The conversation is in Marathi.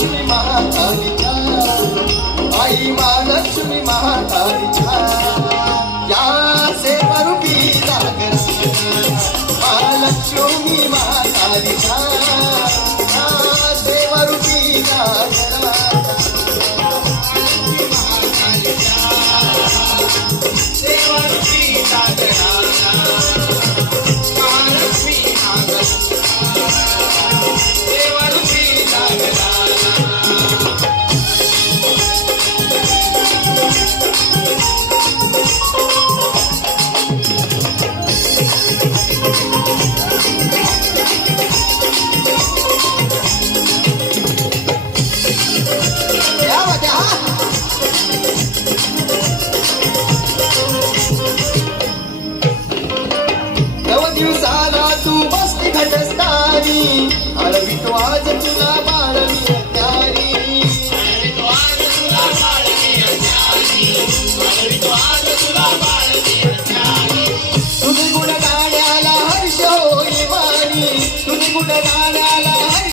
महालक्ष्मी महाकालिका आई महालक्ष्मी महाकालिका या सेवारूपी जागरण महालक्ष्मी महाकालिका या सेवारूपी जागरण दिवसाला तू बसली घटस्थानी आळवितो आज तुला